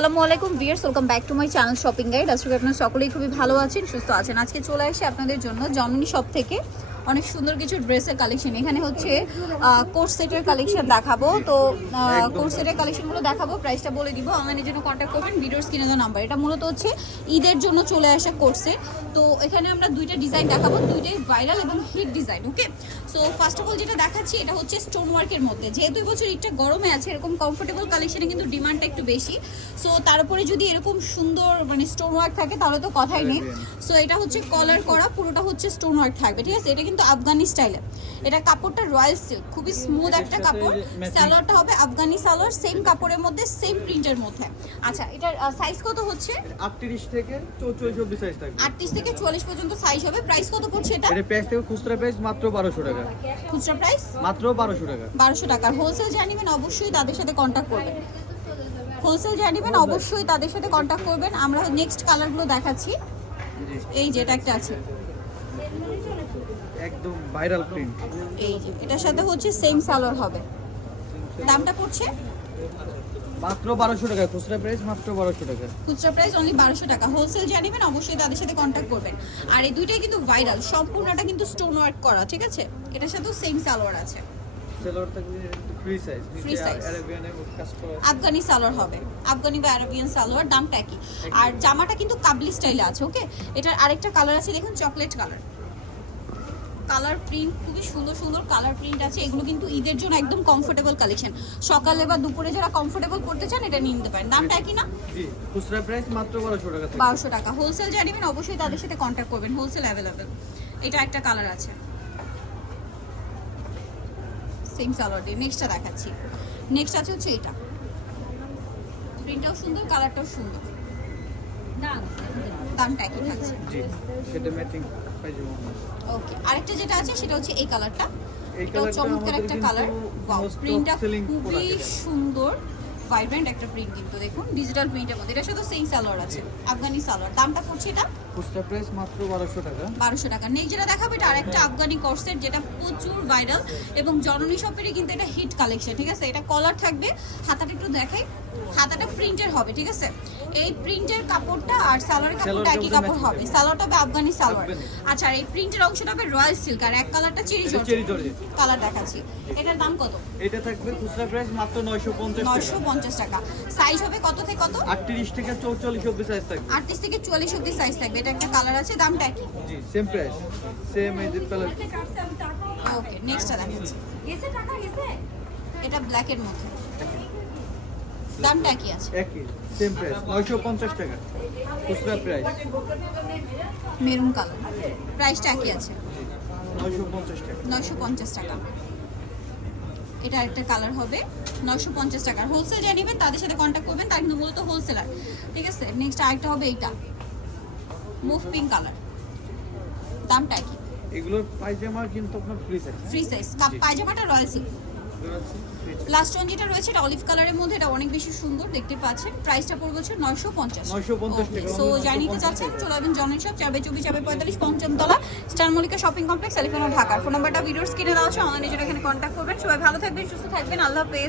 আসসালামু আলাইকুম viewers welcome back to my channel shopping guide. আজকে আপনারা সকলেই খুবই ভালো আছেন, সুস্থ আছেন। আজকে চলে আসি আপনাদের জন্য জমিনি শপ থেকে। অনেক সুন্দর কিছু ড্রেসের কালেকশন। এখানে হচ্ছে কোর্স সেটের কালেকশন দেখাবো। তো কোর্স সেটের কালেকশনগুলো দেখাবো প্রাইসটা বলে দিব। অনলাইনের জন্য কন্ট্যাক্ট করবেন ভিডিওর স্ক্রিনে দেওয়া নাম্বার এটা মূলত হচ্ছে ঈদের জন্য চলে আসা কোর্সে তো এখানে আমরা দুইটা ডিজাইন দেখাবো দুইটাই ভাইরাল এবং hit design okay so first of all যেটা দেখাচ্ছি এটা হচ্ছে স্টোন ওয়ার্কের মধ্যে। যেহেতু এবছর ঈদটা গরমে আছে এরকম কমফোর্টেবল কালেকশনে কিন্তু ডিমান্ডটা একটু বেশি। সো তারপরে যদি এরকম সুন্দর মানে স্টোন ওয়ার্ক থাকে তাহলে তো কথাই নেই। সো এটা হচ্ছে কলার করা পুরোটা হচ্ছে স্টোন ওয়ার্ক থাকবে ঠিক আছে? এটা কিন্তু আফগানি স্টাইলে। এটা কাপড়টা রয়্যাল সিল্ক খুবই স্মুথ একটা কাপড়। সালোয়ারটা হবে আফগানি সালোয়ার সেম কাপড়ের মধ্যে সেম প্রিন্টের মধ্যে। আচ্ছা এটার সাইজ কত হচ্ছে? আটত্রিশ থেকে চৌচল্লিশ অব্দি সাইজ থাকবে। আটত্রিশ থেকে চুয়াল্লিশ পর্যন্ত সাইজ হবে। প্রাইস কত পড়ছে এটা? এটা প্রাইস থেকে খুচরা প্রাইস মাত্র বারোশো টাকা। খুচরা প্রাইস মাত্র বারোশো টাকা। বারোশো টাকা। হোলসেল জানিবেন অবশ্যই তাদের সাথে কন্ট্যাক্ট করবেন। হোলসেল জানিবেন অবশ্যই তাদের সাথে কন্ট্যাক্ট করবেন। আমরা নেক্সট কালারগুলো দেখাচ্ছি। এই যেটা একটা আছে। একদম ভাইরাল প্রিন্ট এই যে এটার সাথে হচ্ছে সেম সালোয়ার হবে। দামটা পড়ছে? মাত্র বারোশো টাকা খুচরা প্রাইস মাত্র বারোশো টাকা। খুচরা প্রাইস অনলি বারোশো টাকা। হোলসেল জানিবেন অবশ্যই তাদের সাথে কন্ট্যাক্ট করবেন। আর এই দুইটাই কিন্তু ভাইরাল সম্পূর্ণটা কিন্তু স্টোন ওয়ার্ক করা ঠিক আছে? এটার সাথেও সেম সালোয়ার আছে। সেলোয়ার থাকবে ফ্রি সাইজ আফগানি সালোয়ার হবে। আফগানি বা আরবিয়ান সালোয়ার দামটা একই। আর জামাটা কিন্তু কাবলি স্টাইলে আছে ওকে এটার আরেকটা কালার আছে দেখুন চকলেট কালার কালার প্রিন্ট খুবই সুন্দর সুন্দর কালার প্রিন্ট আছে। এগুলো কিন্তু ঈদের জন্য একদম কমফোর্টেবল কালেকশন সকালে বা দুপুরে যারা কমফোর্টেবল করতে চান এটা নিয়ে নিতে পারেন। দামটা কি না? জি খুচরা প্রাইস মাত্র বারোশো টাকা থাকবে বারোশো টাকা। হোলসেল জানিবেন অবশ্যই তাদের সাথে কন্ট্যাক্ট করবেন। হোলসেল অ্যাভেলেবেল এটা একটা কালার আছে। সেম সালোয়ার দিয়ে। নেক্সটটা দেখাচ্ছি। নেক্সট আছে হচ্ছে এটা। প্রিন্টটাও সুন্দর কালারটাও সুন্দর। দামটা একই থাকছে। সেটা ম্যাচিং পাইজামা ওকে আরেকটা যেটা আছে সেটা হচ্ছে এই কালারটা এটাও চমৎকার একটা কালার প্রিন্টটা খুবই সুন্দর। ভাইব্রেন্ট একটা প্রিন্ট কিন্তু দেখুন ডিজিটাল প্রিন্টের মধ্যে। এটা শুধু সেম সালোয়ার আছে আফগানি সালোয়ার দামটা পড়ছে এটা? খুচরা প্রাইস মাত্র বারোশো টাকা। বারোশো টাকা। নেক্সট যেটা দেখাবে এটা আরেকটা আফগানি কর্সেট যেটা প্রচুর ভাইরাল এবং জননী শপেরই কিন্তু এটা হিট কালেকশন ঠিক আছে? এটা কলার থাকবে। হাতাটা একটু দেখাই। হাতাটা প্রিন্টের হবে ঠিক আছে? এই প্রিন্টের কাপড়টা আর সালোয়ারের কাপড়টা একই কাপড় হবে। সালোয়ারটা হবে আফগানি সালোয়ার আচ্ছা আর এই প্রিন্টের অংশটা হবে রয়্যাল সিল্ক আর এক কালারটা চেরি জর্জেট। কালার দেখাচ্ছি। এটার দাম কত? এটা থাকবে খুচরা প্রাইস মাত্র নয়শো পঞ্চাশ নয়শো টাকা পঞ্চাশ টাকা। সাইজ হবে কত থেকে কত? আটত্রিশ থেকে চৌচল্লিশ অব্দি সাইজ থাকবে। আটত্রিশ থেকে চুয়াল্লিশ অব্দি সাইজ থাকবে। এটা একটা কালার আছে দামটা একই জি সেম প্রাইস সেম এই যে কালার ওকে নেক্সটটা দেখাচ্ছি। এটা ব্ল্যাকের মধ্যে। দামটা একই আছে? একই সেম প্রাইস নয়শো পঞ্চাশ টাকা। খুচরা প্রাইস মেরুন কালার প্রাইসটা একই আছে? নয়শো পঞ্চাশ টাকা। নয়শো পঞ্চাশ টাকা। এটা একটা কালার হবে। নয়শো পঞ্চাশ টাকার হোলসেল যা নেবেন তাদের সাথে কন্ট্যাক্ট করবেন তার কিন্তু মূলত হোলসেলার ঠিক আছে? নেক্সট আরেকটা হবে এইটা। মুভ পিঙ্ক কালার দামটা একই। এগুলোর পায়জামা কিন্তু আপনার ফ্রি সাইজ ফ্রি সাইজ পায়জামাটা রয়্যাল সিল্ক লাস্ট ওয়ান যেটা রয়েছে এটা অলিভ কালারের মধ্যে এটা অনেক বেশি সুন্দর দেখতে পাচ্ছেন। প্রাইসটা পড়বে হচ্ছে নয়শো পঞ্চাশ। 950 টাকা। সো জানিতে চাচ্ছেন চলে যাবেন জনের সব চাবে চব্বিশ চাবে পঁয়তাল্লিশ পঞ্চম তলা star Mallika shopping complex, elephant ঢাকার। ফোন নাম্বারটা ভিডিও স্ক্রিনে দেওয়া আছে অনলাইনে জন্য এখানে কন্ট্যাক্ট করবেন। সবাই ভালো থাকবেন, সুস্থ থাকবেন। আল্লাহ হাফেজ।